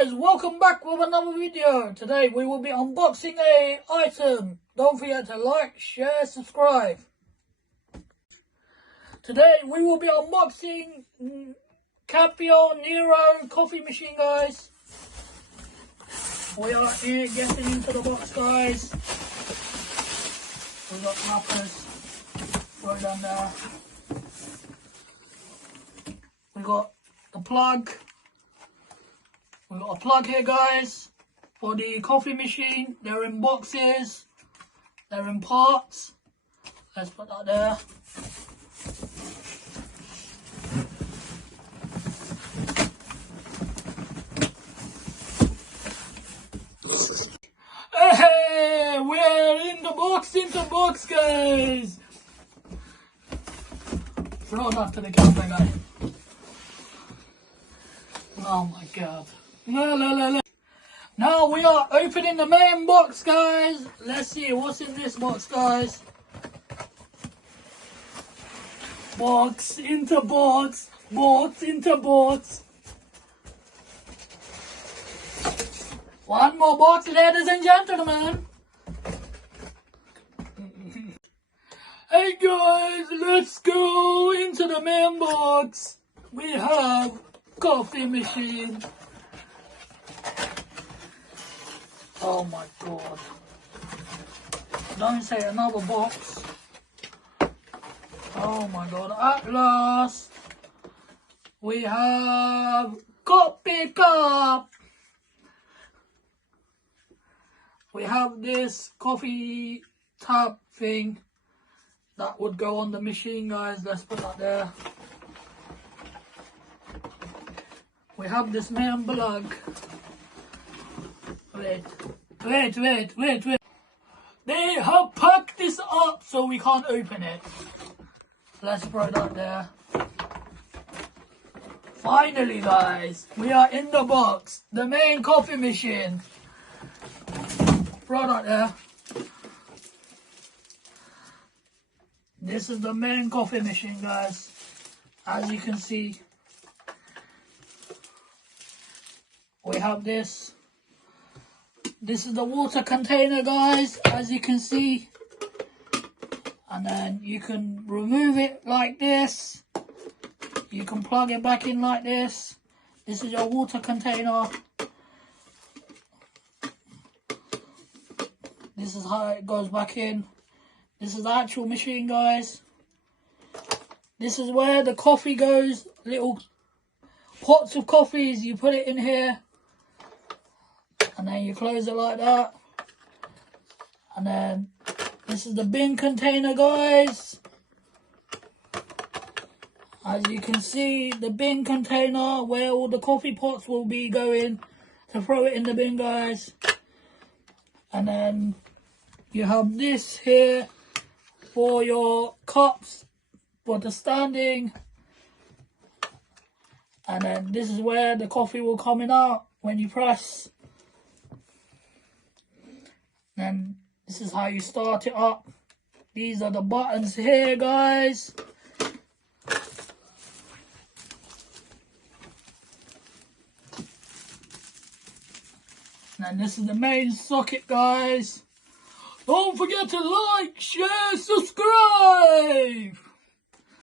guys, welcome back with another video. Today we will be unboxing a item. Don't forget to like, share, subscribe. Today we will be unboxing Capio Nero coffee machine, guys. We are here getting into the box, guys. We got wrappers right down there. We got the plug. We got a plug here, guys, for the coffee machine. They're in boxes. They're in parts. Let's put that there. Hey, we're in the box, guys. Throw that to the camera, guys. Oh my god. No. Now we are opening the main box, guys. Let's see what's in this box, guys. Box into box. Box into box. One more box, ladies and gentlemen. Hey guys, let's go into the main box. We have coffee machine. Oh my god. Don't say another box. Oh my god. At last, we have coffee cup. We have this coffee tap thing that would go on the machine, guys. Let's put that there. We have this main plug. Wait. They have packed this up so we can't open it. Let's throw that there. Finally, guys, we are in the box. The main coffee machine. Throw that there. This is the main coffee machine, guys. As you can see, we have this. This is the water container, guys, as you can see. And then you can remove it like this. You can plug it back in like this. This is your water container. This is how it goes back in. This is the actual machine, guys. This is where the coffee goes. Little pots of coffees, you put it in here. And then you close it like that. And then this is the bin container, guys. As you can see, the bin container where all the coffee pots will be going to throw it in the bin, guys. And then you have this here for your cups for the standing. And then this is where the coffee will come in out when you press. And this is how you start it up. These are the buttons here, guys. And this is the main socket, guys. Don't forget to like, share, subscribe.